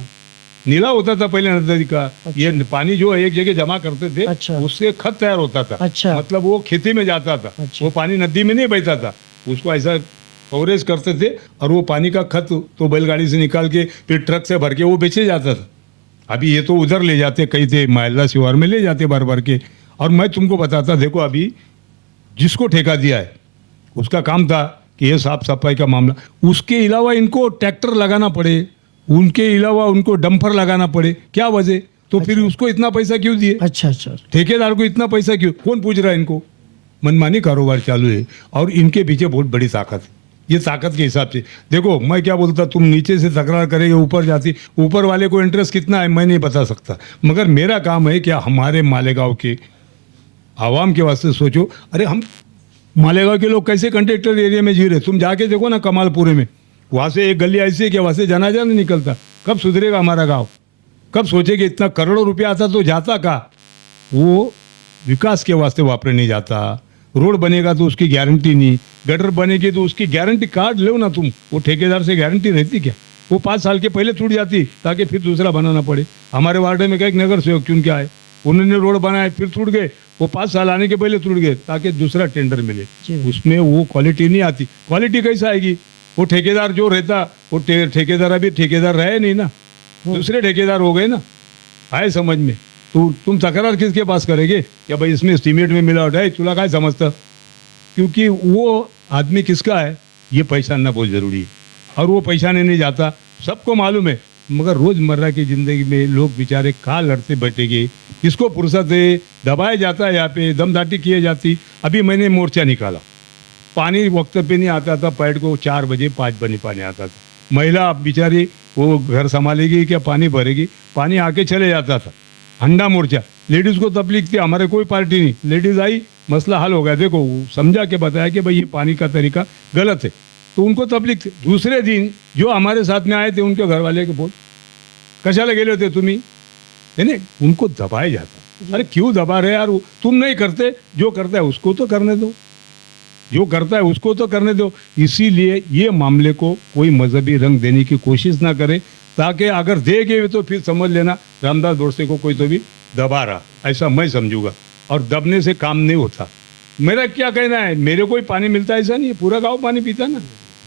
नीला होता था पहले नदी का। ये पानी जो एक जगह जमा करते थे, अच्छा। उससे खत तैयार होता था। अच्छा। मतलब वो खेती में जाता था। अच्छा। वो पानी नदी में नहीं बहता था, उसको ऐसा कवरेज करते थे, और वो पानी का खत तो बैलगाड़ी से निकाल के फिर ट्रक से भर के वो बेचे जाता था। अभी ये तो उधर ले जाते, कहीं थे महिला शिवार में ले जाते बार बार के। और मैं तुमको बताता, देखो अभी जिसको ठेका दिया है उसका काम था कि ये साफ सफाई का मामला, उसके अलावा इनको ट्रैक्टर लगाना पड़े, उनके अलावा उनको डंपर लगाना पड़े, क्या वजह? तो फिर उसको इतना पैसा क्यों दिए? अच्छा अच्छा ठेकेदार को इतना पैसा क्यों? कौन पूछ रहा है इनको? मनमानी कारोबार चालू है, और इनके पीछे बहुत बड़ी ताकत है। ये ताकत के हिसाब से देखो, मैं क्या बोलता, तुम नीचे से तकरार करेंगे ऊपर जाती, ऊपर वाले को इंटरेस्ट कितना है मैं नहीं बता सकता, मगर मेरा काम है क्या हमारे मालेगांव के आवाम के वास्ते सोचो। अरे हम मालेगांव के लोग कैसे कंट्रेक्टर एरिया में जी रहे, तुम जाके देखो ना कमालपुरे में, वहाँ से एक गली ऐसी है कि वहाँ से जनाजा नहीं निकलता। कब सुधरेगा हमारा गाँव? कब सोचे कि इतना करोड़ों रुपया आता तो जाता का? वो विकास के वास्ते वापरे नहीं जाता। रोड बनेगा तो उसकी गारंटी नहीं, गटर बनेगी तो उसकी गारंटी कार्ड लो ना तुम, वो ठेकेदार से गारंटी रहती क्या? वो 5 साल के पहले छूट जाती ताकि फिर दूसरा बनाना पड़े। हमारे वार्ड में एक नगर सेवक चुन के आए, उन्होंने रोड बनाए फिर छूट गए, वो 5 साल आने के पहले छूट गए ताकि दूसरा टेंडर मिले। उसमें वो क्वालिटी नहीं आती। क्वालिटी कैसे आएगी? वो ठेकेदार जो रहता, वो ठेकेदार अभी ठेकेदार रहे नहीं ना, दूसरे ठेकेदार हो गए ना, आए समझ में। तो तुम तकरार किसके पास करेंगे क्या भाई इसमें एस्टीमेट में मिलावट है? चूल्हा क्या समझता? क्योंकि वो आदमी किसका है ये पहचानना बहुत जरूरी है, और वो पहचाने नहीं जाता, सबको मालूम है। मगर रोजमर्रा की जिंदगी में लोग बेचारे कहाँ लड़ते बैठेंगे, किसको फुर्सत है? दबाया जाता है, यहाँ पे दमदाटी किए जाती। अभी मैंने मोर्चा निकाला, पानी वक्त पे नहीं आता था, पैड को 4 बजे 5 बजे पानी आता था। महिला बेचारी वो घर संभालेगी क्या पानी भरेगी? पानी आके चले जाता था। हंडा मोर्चा, लेडीज को तकलीफ थी, हमारे कोई पार्टी नहीं, लेडीज आई मसला हल हो गया। देखो वो समझा के बताया कि भाई ये पानी का तरीका गलत है, तो उनको तबलीग थी। दूसरे दिन जो हमारे साथ में आए थे उनके घर वाले के बोल कशाला गेले होते तुम्ही, है ना, उनको दबाया जाता। अरे क्यों दबा रहे यार, तुम नहीं करते, जो करता है उसको तो करने दो, जो करता है उसको तो करने दो। इसीलिए ये मामले को कोई मजहबी रंग देने की कोशिश ना करे, ताकि अगर देगे तो फिर समझ लेना रामदास गोडसे को कोई तो भी दबा रहा, ऐसा मैं समझूंगा। और दबने से काम नहीं होता। मेरा क्या कहना है, मेरे को ही पानी मिलता है ऐसा नहीं है, पूरा गांव पानी पीता ना।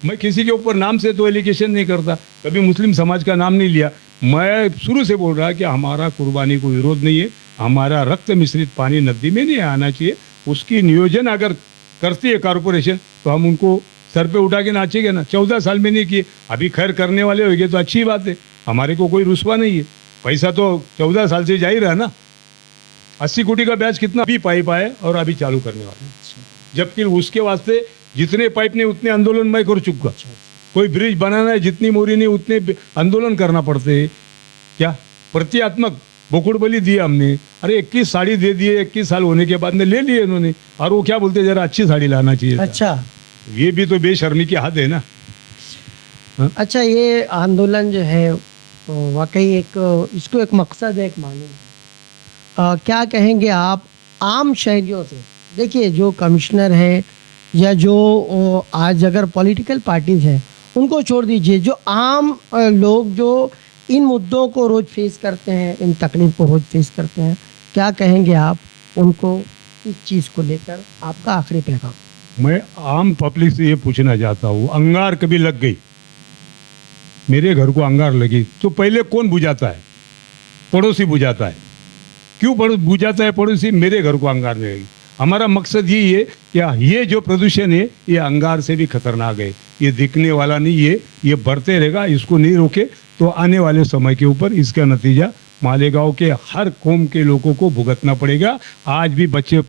मैं किसी के ऊपर नाम से तो एलिगेशन नहीं करता, कभी मुस्लिम समाज का नाम नहीं लिया। मैं शुरू से बोल रहा कि हमारा कुर्बानी को विरोध नहीं है, हमारा रक्त मिश्रित पानी नदी में नहीं आना चाहिए। उसकी नियोजन अगर करती है कॉरपोरेशन तो हम उनको सर पे उठा के नाचेंगे ना। 14 साल में नहीं किए, अभी खैर करने वाले होंगे तो अच्छी बात है, हमारे को कोई रुस्वा नहीं है। पैसा तो 14 साल से जा ही रहा ना। 80 कोटी का ब्याज कितना अभी पाइप आए और अभी चालू करने वाले, जबकि उसके वास्ते जितने पाइप ने उतने आंदोलन मैं कर चुका। कोई ब्रिज बनाना है जितनी मोरी ने उतने आंदोलन करना पड़ते है। क्या प्रतीकात्मक बोकुड़ बलि दिया हमने, अरे 21 साड़ी दे दिए, 21 साल होने के बाद में ले लिए इन्होंने। और वो क्या बोलते जरा अच्छी साड़ी लाना चाहिए। अच्छा, ये भी तो बेशर्मी की हद है ना। अच्छा, ये आंदोलन जो है वाकई एक इसको एक मकसद है, एक मानी है। क्या कहेंगे आप आम शहरियों से? देखिए, जो कमिश्नर है या जो आज अगर पॉलिटिकल पार्टीज हैं उनको छोड़ दीजिए, जो आम लोग जो इन मुद्दों को रोज़ फेस करते हैं, इन तकलीफ को रोज़ फेस करते हैं, क्या कहेंगे आप उनको इस चीज़ को लेकर? आपका आखिरी पैगाम। मैं आम पब्लिक से ये पूछना चाहता हूँ, अंगार कभी लग गई, मेरे घर को अंगार लगी तो पहले कौन बुझाता है? पड़ोसी बुझाता है। क्यों बुझाता है पड़ोसी? मेरे घर को अंगार लगेगी। हमारा मकसद यही है कि ये जो प्रदूषण है ये अंगार से भी खतरनाक है, ये दिखने वाला नहीं है, ये बढ़ते रहेगा। इसको नहीं रोके तो आने वाले समय के ऊपर इसका नतीजा मालेगांव के हर कौम के लोगों को भुगतना पड़ेगा। आज भी बच्चे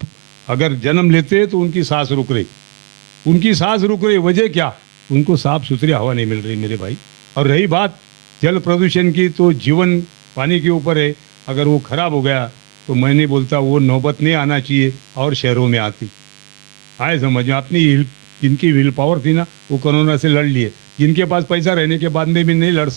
अगर जन्म लेते हैं तो उनकी सांस रुक रही, उनकी सांस रुक रही। वजह क्या? उनको साफ सुथरी हवा नहीं मिल रही मेरे भाई। और रही बात जल प्रदूषण की, तो जीवन पानी के ऊपर है। अगर वो खराब हो गया तो मैं नहीं बोलता वो नौबत नहीं आना चाहिए और शहरों में आती। आए समझ में, अपनी जिनकी विल पावर थी ना वो कोरोना से लड़ लिए, जिनके पास पैसा रहने के बाद में भी नहीं लड़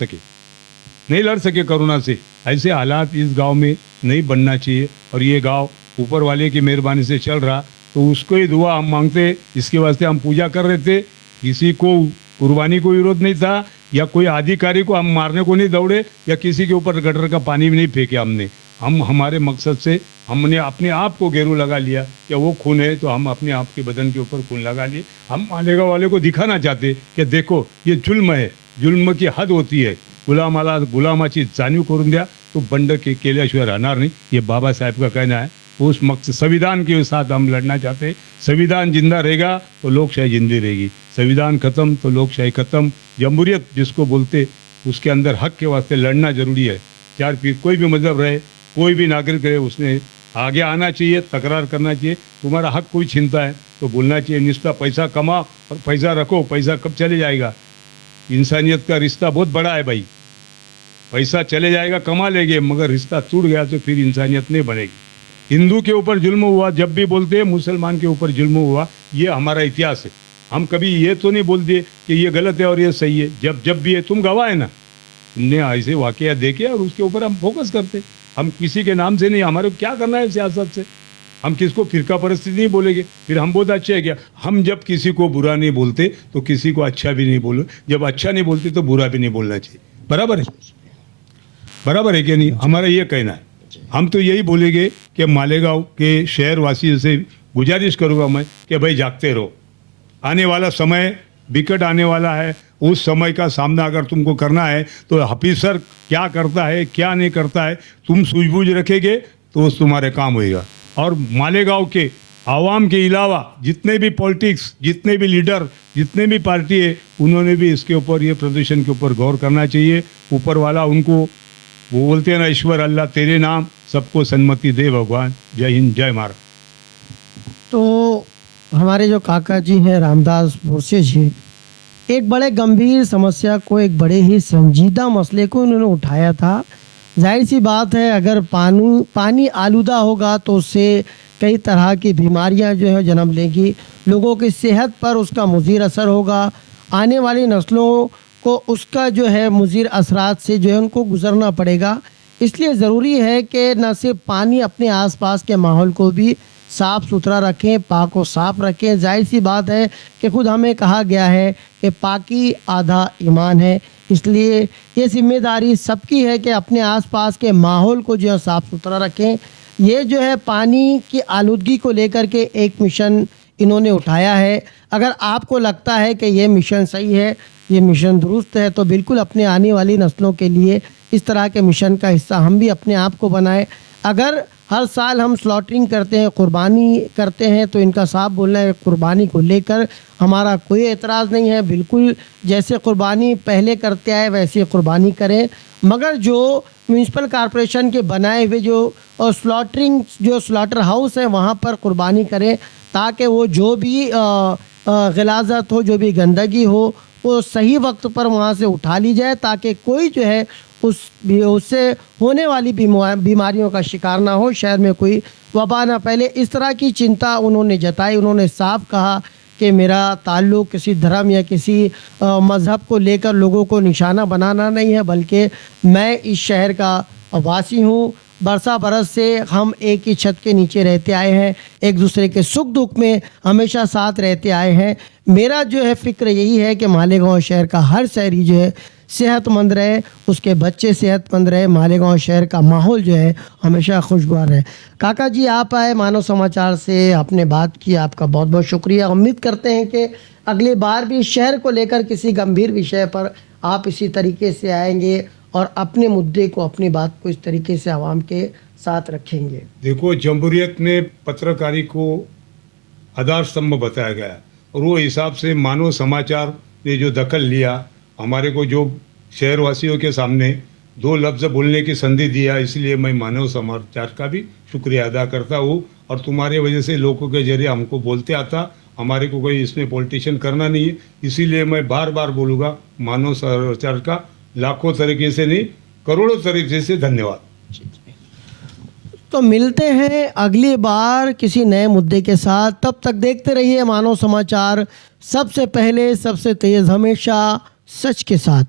सके कोरोना से। ऐसे हालात इस गांव में नहीं बनना चाहिए। और ये गांव ऊपर वाले की मेहरबानी से चल रहा, तो उसको ही दुआ हम मांगते, इसके वास्ते हम पूजा कर रहे थे। किसी को कुर्बानी को विरोध नहीं था, या कोई अधिकारी को हम मारने को नहीं दौड़े, या किसी के ऊपर गटर का पानी भी नहीं फेंके हमने। हम हमारे मकसद से हमने अपने आप को गेरू लगा लिया कि वो खून है तो हम अपने आप के बदन के ऊपर खून लगा लिए। हम मालेगांव वाले को दिखाना चाहते कि देखो ये जुल्म है, जुल्म की हद होती है। गुलामाची जाणीव करून द्या, तो बंड केल्याशिवाय राहणार नहीं, ये बाबा साहेब का कहना है। उस मकसद संविधान के साथ हम लड़ना चाहते हैं। संविधान जिंदा रहेगा तो लोकशाही जिंदी रहेगी, संविधान खत्म तो लोकशाही खत्म। जमहूरियत जिसको बोलते, उसके अंदर हक के वास्ते लड़ना जरूरी है। चार फिर कोई भी मजहब रहे, कोई भी नागरिक रहे, उसने आगे आना चाहिए, तकरार करना चाहिए। तुम्हारा हक कोई छीनता है तो बोलना चाहिए। निस्ता पैसा कमा और पैसा रखो, पैसा कब चले जाएगा? इंसानियत का रिश्ता बहुत बड़ा है भाई। पैसा चले जाएगा, कमा लेंगे, मगर रिश्ता टूट गया तो फिर इंसानियत नहीं बनेगी। हिंदू के ऊपर जुल्म हुआ जब भी बोलते हैं, मुसलमान के ऊपर जुल्म हुआ, ये हमारा इतिहास है। हम कभी ये तो नहीं बोलते कि ये गलत है और ये सही है। जब भी है, तुम गवाह है ना, तुमने ऐसे वाकया देखे और उसके ऊपर हम फोकस करते। हम किसी के नाम से नहीं, हमारे क्या करना है सियासत से? हम किसको फिरका परिस्थिति नहीं बोलेंगे, फिर हम बहुत अच्छे है क्या? हम जब किसी को बुरा नहीं बोलते तो किसी को अच्छा भी नहीं बोलो, जब अच्छा नहीं बोलते तो बुरा भी नहीं बोलना चाहिए। बराबर है, बराबर है क्या नहीं? हमारा ये कहना है। हम तो यही बोलेंगे कि मालेगांव के शहर वासियों से गुजारिश करूँगा मैं कि भाई जागते रहो। आने वाला समय विकट आने वाला है, उस समय का सामना अगर तुमको करना है तो ऑफिसर क्या करता है क्या नहीं करता है तुम सूझबूझ रखेंगे तो तुम्हारे काम होएगा। और मालेगांव के आवाम के अलावा जितने भी पॉलिटिक्स, जितने भी लीडर, जितने भी पार्टी है, उन्होंने भी इसके ऊपर, ये प्रदूषण के ऊपर गौर करना चाहिए। ऊपर वाला उनको, वो बोलते हैं ना, ईश्वर अल्लाह तेरे नाम, सबको सन्मति दे भगवान। जय हिंद, जय महाराज। तो हमारे जो काका जी हैं रामदास गोडसे जी, एक बड़े गंभीर समस्या को, एक बड़े ही संजीदा मसले को उन्होंने उठाया था। जाहिर सी बात है, अगर पानी आलूदा होगा तो उससे कई तरह की बीमारियां जो है जन्म लेंगी, लोगों की सेहत पर उसका मुज़िर असर होगा, आने वाली नस्लों को उसका जो है मुज़िर असरात से जो है उनको गुज़रना पड़ेगा। इसलिए ज़रूरी है कि न सिर्फ पानी, अपने आसपास के माहौल को भी साफ़ सुथरा रखें, पाक व साफ़ रखें। जाहिर सी बात है कि खुद हमें कहा गया है कि पाकी आधा ईमान है, इसलिए ये ज़िम्मेदारी सबकी है कि अपने आसपास के माहौल को जो है साफ़ सुथरा रखें। ये जो है पानी की आलूदगी को लेकर के एक मिशन इन्होंने उठाया है। अगर आपको लगता है कि ये मिशन सही है, ये मिशन दुरुस्त है, तो बिल्कुल अपने आने वाली नस्लों के लिए इस तरह के मिशन का हिस्सा हम भी अपने आप को बनाएं। अगर हर साल हम स्लॉटरिंग करते हैं, कुर्बानी करते हैं, तो इनका साफ बोलना है कुर्बानी को लेकर हमारा कोई एतराज़ नहीं है। बिल्कुल जैसे कुर्बानी पहले करते आए वैसे कुर्बानी करें, मगर जो म्यूनसिपल कॉरपोरेशन के बनाए हुए जो स्लॉटरिंग जो स्लॉटर हाउस है वहाँ पर कुर्बानी करें, ताकि वो जो भी ग़िलाज़त हो, जो भी गंदगी हो, वो सही वक्त पर वहाँ से उठा ली जाए, ताकि कोई जो है उससे होने वाली बीमारियों का शिकार ना हो, शहर में कोई वबा ना फैले। इस तरह की चिंता उन्होंने जताई। उन्होंने साफ कहा कि मेरा ताल्लुक़ किसी धर्म या किसी मज़हब को लेकर लोगों को निशाना बनाना नहीं है, बल्कि मैं इस शहर का वासी हूँ। बरसा बरस से हम एक ही छत के नीचे रहते आए हैं, एक दूसरे के सुख दुख में हमेशा साथ रहते आए हैं। मेरा जो है फ़िक्र यही है कि मालेगांव शहर का हर शहरी जो है सेहतमंद रहे, उसके बच्चे सेहतमंद रहे, मालेगांव शहर का माहौल जो है हमेशा खुशगवार रहे। काका जी, आप आए मानव समाचार से, आपने बात की, आपका बहुत बहुत शुक्रिया। उम्मीद करते हैं कि अगली बार भी शहर को लेकर किसी गंभीर विषय पर आप इसी तरीके से आएंगे और अपने मुद्दे को, अपनी बात को इस तरीके से आवाम के साथ रखेंगे। देखो, जमहूरियत में पत्रकारी को आधार स्तंभ बताया गया और वो हिसाब से मानव समाचार ने जो दखल लिया, हमारे को जो शहरवासियों के सामने दो लफ्ज़ बोलने की संधि दिया, इसलिए मैं मानव समाचार का भी शुक्रिया अदा करता हूँ। और तुम्हारे वजह से लोगों के जरिए हमको बोलते आता, हमारे को कोई इसमें पॉलिटिशियन करना नहीं है। इसीलिए मैं बार बार बोलूँगा, मानव समाचार का लाखों तरीके से नहीं, करोड़ों तरीके से धन्यवाद। तो मिलते हैं अगली बार किसी नए मुद्दे के साथ। तब तक देखते रहिए मानव समाचार, सबसे पहले, सबसे तेज़, हमेशा सच के साथ।